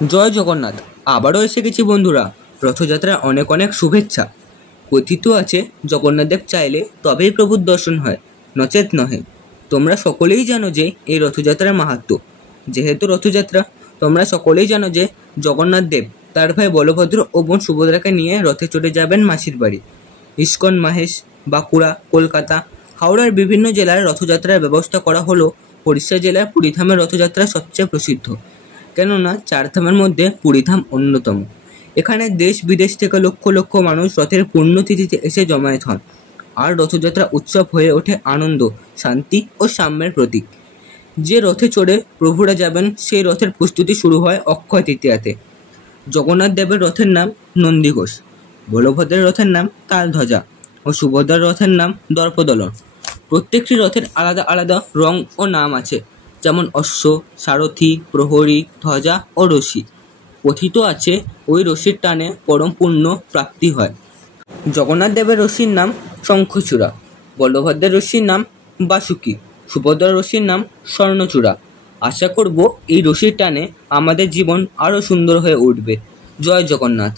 জয় জগন্নাথ। আবারও এসে গেছি বন্ধুরা, রথযাত্রার অনেক অনেক শুভেচ্ছা। কথিত আছে, জগন্নাথদেব চাইলে তবেই প্রভুর দর্শন হয়, নচেত নহে। তোমরা সকলেই জানো যে এই রথযাত্রার মাহাত্ম্য। যেহেতু রথযাত্রা, তোমরা সকলেই জানো যে জগন্নাথ দেব তার ভাই বলভদ্র ও বোন সুভদ্রাকে নিয়ে রথে চড়ে যাবেন মাসির বাড়ি। ইস্কন, মাহেশ, বাঁকুড়া, কলকাতা, হাওড়ার বিভিন্ন জেলার রথযাত্রার ব্যবস্থা করা হলেও উড়িষ্যা জেলার পুরীধামের রথযাত্রা সবচেয়ে প্রসিদ্ধ। কেননা চারধামের মধ্যে পুরীধাম অন্যতম। এখানে দেশ বিদেশ থেকে লক্ষ লক্ষ মানুষ রথের পুণ্যতিথিতে এসে জমায়েত হন, আর রথযাত্রা উৎসব হয়ে ওঠে আনন্দ, শান্তি ও সাম্যের প্রতীক। যে রথে চড়ে প্রভুরা যাবেন সেই রথের প্রস্তুতি শুরু হয় অক্ষয় তৃতীয়াতে। জগন্নাথ দেবের রথের নাম নন্দীঘোষ, বলভদ্রের রথের নাম তালধ্বজা ও সুভদ্রার রথের নাম দর্পদলন। প্রত্যেকটি রথের আলাদা আলাদা রং ও নাম আছে, যেমন অশ্ব, সারথি, প্রহরী, ধ্বজা ও রশি। কথিত আছে ওই রশির টানে পরম পুণ্য প্রাপ্তি হয়। জগন্নাথ দেবের রশির নাম শঙ্খচূড়া, বলভদ্রের রশির নাম বাসুকি, সুভদ্রার রশির নাম স্বর্ণচূড়া। আশা করব এই রশির টানে আমাদের জীবন আরও সুন্দর হয়ে উঠবে। জয় জগন্নাথ।